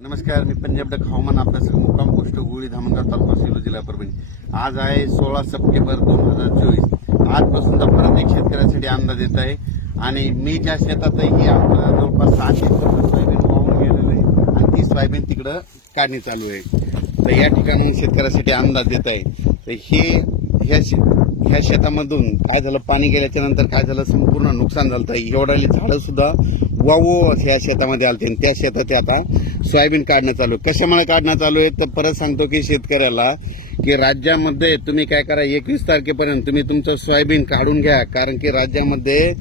नमस्कार, मी पंजाब डक हवामान अभ्यासक मुक्काम पोस्ट गुळी धामणगाव तालुका सेलू जिल्हा परभणी। आज आहे 16 सप्टेंबर 2024। आजपासून परत एक शेतकऱ्यासाठी अंदाज येत आहे आणि मी ज्या शेतात आहे ही आपलं जवळपास 6 एकर सोयाबीन वाहून गेलेलं आहे आणि ती सोयाबीन तिकडं काढणी चालू आहे। तर या ठिकाणी शेतकऱ्यासाठी अंदाज देत आहे। तर ह्या शेतामधून काय झालं, पाणी गेल्याच्या नंतर काय झालं, संपूर्ण नुकसान झालं। एवढाली झाडं सुद्धा वावो या शेतामध्ये आलते आणि त्या शेतात आता सोयाबीन काढणं चालू आहे। कशामुळे काढणं चालू आहे तर परत सांगतो की शेतकऱ्याला की राज्यामध्ये तुम्ही काय करा, 21 तारखेपर्यंत तुम्ही तुमचं सोयाबीन काढून घ्या, कारण की राज्यामध्ये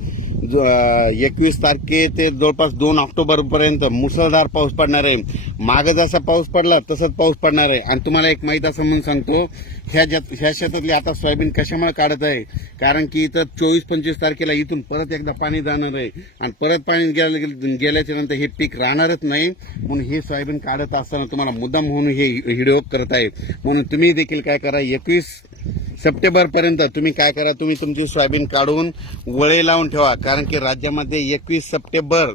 21 तारखे ते जवळपास 2 ऑक्टोबर पर्यंत मुसळधार पाऊस पडणार आहे। मागे जसा पाऊस पडला तसंच पाऊस पडणार आहे। आणि तुम्हाला एक माहिती असं म्हणून सांगतो, ह्या शेतातली आता सोयाबीन कशामुळे काढत आहे, कारण की इथं 24-25 तारखेला इथून परत एकदा पाणी जाणार आहे आणि परत पाणी गेल्याच्या नंतर हे पीक राहणारच नाही। म्हणून हे सोयाबीन काढत असताना तुम्हाला मुद्दाम म्हणून हे व्हिडिओ करत आहे। म्हणून तुम्ही देखील काय करा, 21 सप्टेंबर पर्यंत तुम्ही काय करा, तुम्ही तुमची सोयाबीन काढून वळे लावून ठेवा, कारण की राज्यामध्ये 21 सप्टेंबर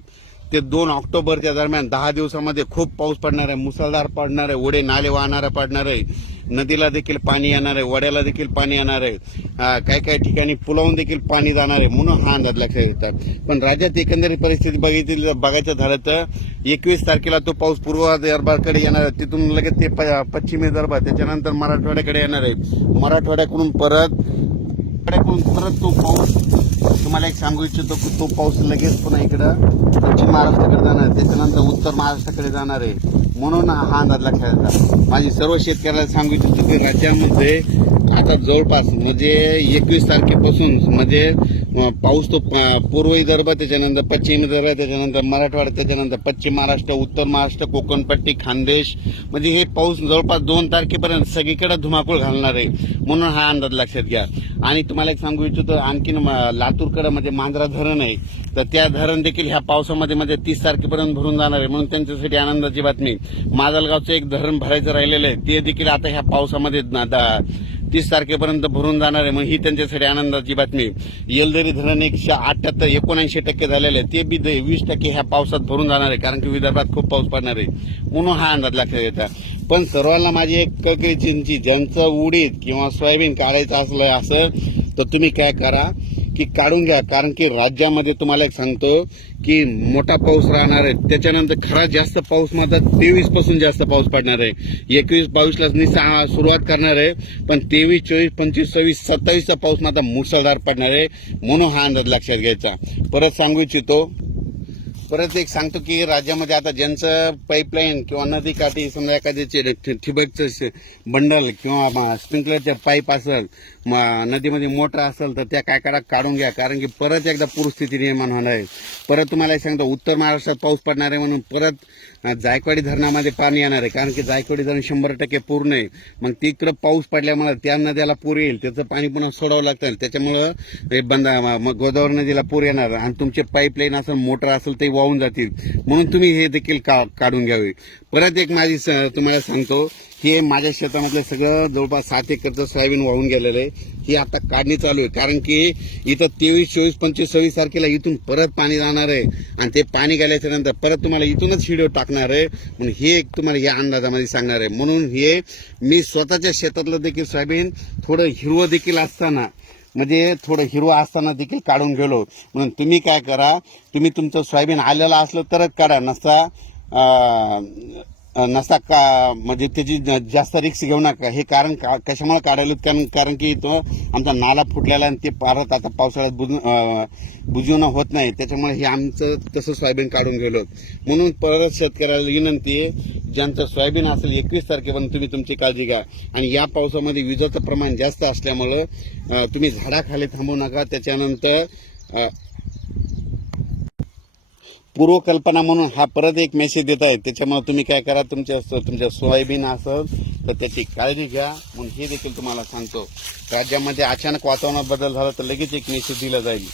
ते 2 ऑक्टोबरच्या दरम्यान 10 दिवसामध्ये खूप पाऊस पडणार आहे, मुसळधार पडणार आहे, ओढे नाले वाहणारे पडणार आहे, नदीला देखील पाणी येणार आहे, वड्याला देखील पाणी येणार आहे, काही ठिकाणी पुलावून देखील पाणी जाणार आहे। म्हणून हा अंदाज लक्षात येतात। पण राज्यात एकंदरीत परिस्थिती बघायचं झालं तर 21 तारखेला तो पाऊस पूर्व विदर्भाकडे येणार आहे, तिथून लगेच ते पश्चिमी विदर्भ, त्याच्यानंतर मराठवाड्याकडे येणार आहे, मराठवाड्याकडून परत तो पाऊस, तुम्हाला एक सांगू इच्छितो की तो पाऊस लगेच पुन्हा इकडं पश्चिम महाराष्ट्राकडे जाणार आहे, त्याच्यानंतर उत्तर महाराष्ट्राकडे जाणार आहे। म्हणून हा अंदाज लक्षात येतात। माझी सर्व शेतकऱ्याला सांगू इच्छितो की राज्यामध्ये आता जवळपास म्हणजे 21 तारखेपासून म्हणजे पाऊस तो पूर्व विदर्भ, त्याच्यानंतर पश्चिम विदर्भ, त्याच्यानंतर मराठवाडा, त्याच्यानंतर पश्चिम महाराष्ट्र, उत्तर महाराष्ट्र, कोकणपट्टी, खानदेश, म्हणजे हे पाऊस जवळपास 2 तारखेपर्यंत सगळीकडे धुमाकूळ घालणार आहे। म्हणून हा अंदाज लक्षात घ्या। आणि तुम्हाला एक सांगू इच्छितो, आणखीन लातूरकडे म्हणजे मांजरा धरण आहे, तर त्या धरण देखील ह्या पावसामध्ये म्हणजे 30 तारखेपर्यंत भरून जाणार आहे। म्हणून त्यांच्यासाठी आनंदाची बातमी, माजलगावचं एक धरण भरायचं राहिलेलं आहे, ते देखील आता ह्या पावसामध्ये 30 तारखेपर्यंत भरून जाणार आहे। मग ही त्यांच्यासाठी आनंदाची बातमी। येलदरी धरण 79% झालेलं आहे, ते बी 20% ह्या पावसात भरून जाणार आहे, कारण की विदर्भात खूप पाऊस पडणार आहे। म्हणून हा अंदाज लक्षात येतात। पण सर्वांना माझी एक कळकळीची, ज्यांचं उडीद किंवा सोयाबीन काढायचं असं तर तुम्ही काय करा की काढून घ्या, कारण की राज्यामध्ये तुम्हाला एक सांगतो की मोठा पाऊस राहणार आहे। त्याच्यानंतर खरा जास्त पाऊस मात्र 23 पासून जास्त पाऊस पडणार आहे। 21-22ला सुरुवात करणार आहे, पण 23, 24, 25, 26, 27चा पाऊस मात्र मुसळधार पडणार आहे। म्हणून हा अंदाज लक्षात घ्यायचा। परत सांगू इच्छितो, परत एक सांगतो की राज्यामध्ये आता ज्यांचं पाईपलाईन किंवा नदी काठी समजा एखाद्याचे ठिबकचं बंडल किंवा स्प्रिंकलरच्या पाईप असेल, नदीमध्ये मोटर असेल, तर त्या काय करा, काढून घ्या, कारण की परत एकदा पूरस्थिती निर्माण होणार आहे। परत तुम्हाला एक सांगतो, उत्तर महाराष्ट्रात पाऊस पडणार आहे, म्हणून परत जायकवाडी धरणामध्ये पाणी येणार आहे, कारण की जायकवाडी धरण 100% पूर्ण आहे। मग तिकडं पाऊस पडल्यामुळे त्या नद्याला पूर येईल, त्याचं पाणी पुन्हा सोडावं लागतं, त्याच्यामुळं मग गोदावरी नदीला पूर येणार आणि तुमचे पाईपलाईन असेल, मोटर असेल, ते वाहून जातील। म्हणून तुम्ही हे देखील काढून घ्यावे। परत एक माझी तुम्हाला सांगतो, हे माझ्या शेतामधलं सगळं जवळपास 7 एकरचं सोयाबीन वाहून गेलेलं आहे, ही आता काढणी चालू आहे, कारण की इथं 23, 24, 25, 26 तारखेला इथून परत पाणी जाणार आहे आणि ते पाणी गेल्याच्या नंतर परत तुम्हाला इथूनच व्हिडिओ टाकणार आहे। म्हणून हे एक तुम्हाला या अंदाजामध्ये सांगणार आहे। म्हणून हे मी स्वतःच्या शेतातलं देखील सोयाबीन थोडं हिरवं देखील असताना, म्हणजे थोडं हिरवं असताना देखील काढून गेलो। म्हणून तुम्ही काय करा, तुम्ही तुमचं सोयाबीन आलेलं असलं तरच काढा, नसता का म्हणजे त्याची जास्त रिक्स घेऊ नका। हे कारण कशामुळे काढायला, कारण की तो आमचा नाला फुटलेला आणि ते परत आता पावसाळ्यात बुजवणं होत नाही, त्याच्यामुळे हे आमचं तसं सोयाबीन काढून गेलो। म्हणून परत शेतकऱ्याला विनंती आहे, ज्यांचं सोयाबीन असेल 21 तारखेपर्यंत तुम्ही तुमची काळजी घ्या। आणि या पावसामध्ये विजेचं प्रमाण जास्त असल्यामुळं तुम्ही झाडाखाली थांबू नका। त्याच्यानंतर पूर्वकल्पना म्हणून हा परत एक मेसेज देत आहे, त्याच्यामुळे तुम्ही काय करा, तुमच्या सोयाबीन असेल तर त्याची काळजी घ्या। म्हणून हे देखील तुम्हाला सांगतो, राज्यामध्ये अचानक वातावरणात बदल झाला तर लगेच एक मेसेज दिला जाईल।